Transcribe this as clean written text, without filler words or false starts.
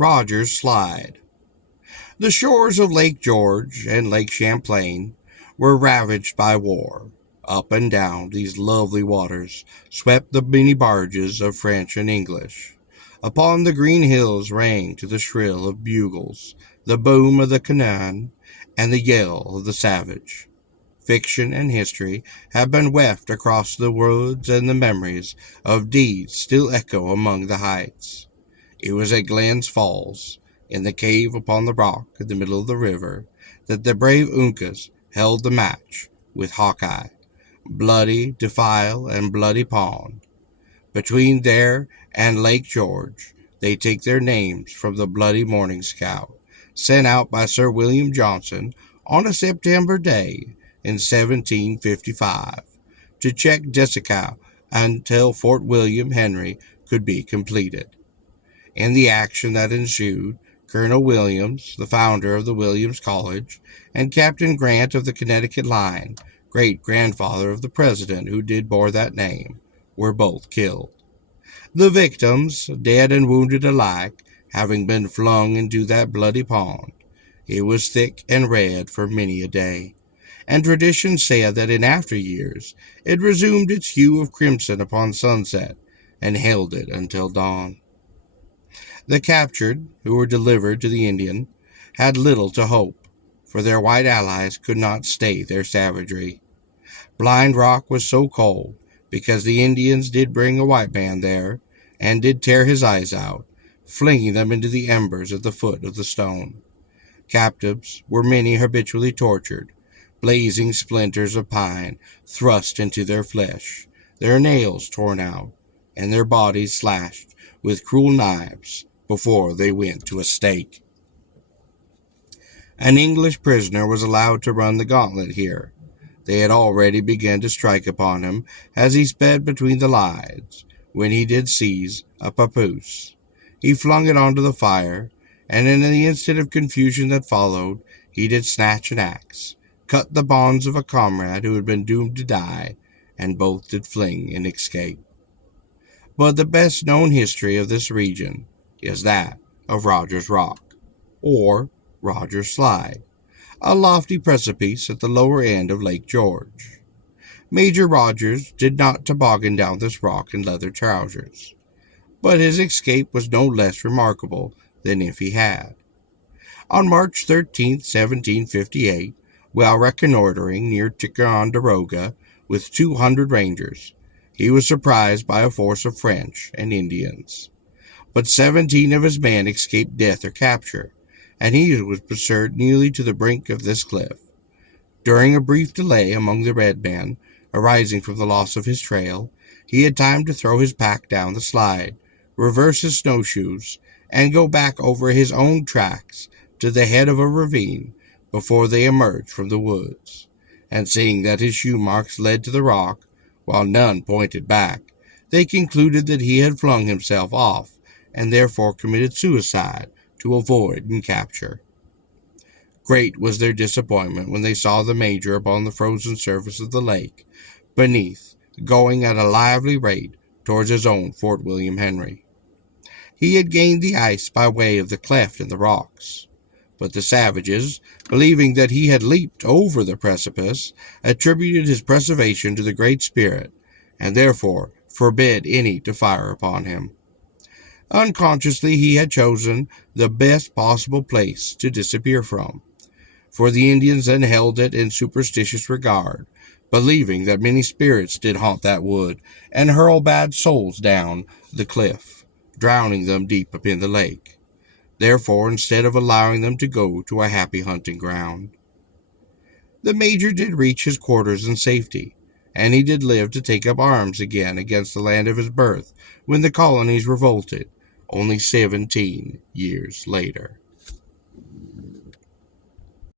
Rogers Slide. The shores of Lake George and Lake Champlain were ravaged by war. Up and down these lovely waters swept the many barges of French and English. Upon the green hills rang to the shrill of bugles the boom of the cannon and the yell of the savage. Fiction and history have been weft across the woods, and the memories of deeds still echo among the heights. It was at Glens Falls, in the cave upon the rock in the middle of the river, that the brave Uncas held the match with Hawkeye, Bloody Defile and Bloody Pond. Between there and Lake George, they take their names from the bloody morning scout, sent out by Sir William Johnson on a September day in 1755, to check Dieskau until Fort William Henry could be completed. In the action that ensued, Colonel Williams, the founder of the Williams College, and Captain Grant of the Connecticut line, great-grandfather of the president who did bore that name, were both killed. The victims, dead and wounded alike, having been flung into that bloody pond. It was thick and red for many a day, and tradition said that in after years it resumed its hue of crimson upon sunset, and held it until dawn. The captured, who were delivered to the Indian, had little to hope, for their white allies could not stay their savagery. Blind Rock was so called because the Indians did bring a white man there, and did tear his eyes out, flinging them into the embers at the foot of the stone. Captives were many habitually tortured, blazing splinters of pine thrust into their flesh, their nails torn out, and their bodies slashed with cruel knives before they went to a stake. An English prisoner was allowed to run the gauntlet here. They had already begun to strike upon him as he sped between the lines, when he did seize a papoose. He flung it onto the fire, and in the instant of confusion that followed, he did snatch an axe, cut the bonds of a comrade who had been doomed to die, and both did fling and escape. But the best known history of this region is that of Rogers Rock, or Rogers Slide, a lofty precipice at the lower end of Lake George. Major Rogers did not toboggan down this rock in leather trousers, but his escape was no less remarkable than if he had. On March 13, 1758, while reconnoitering near Ticonderoga with 200 Rangers, he was surprised by a force of French and Indians. But 17 of his men escaped death or capture, and he was pursued nearly to the brink of this cliff. During a brief delay among the red men, arising from the loss of his trail, he had time to throw his pack down the slide, reverse his snowshoes, and go back over his own tracks to the head of a ravine before they emerged from the woods. And seeing that his shoe marks led to the rock, while none pointed back, they concluded that he had flung himself off, and therefore committed suicide to avoid capture. Great was their disappointment when they saw the Major upon the frozen surface of the lake, beneath, going at a lively rate towards his own Fort William Henry. He had gained the ice by way of the cleft in the rocks, but the savages, believing that he had leaped over the precipice, attributed his preservation to the Great Spirit, and therefore forbid any to fire upon him. Unconsciously he had chosen the best possible place to disappear from, for the Indians then held it in superstitious regard, believing that many spirits did haunt that wood, and hurl bad souls down the cliff, drowning them deep upin the lake. Therefore, instead of allowing them to go to a happy hunting ground, the Major did reach his quarters in safety, and he did live to take up arms again against the land of his birth when the colonies revolted, only 17 years later.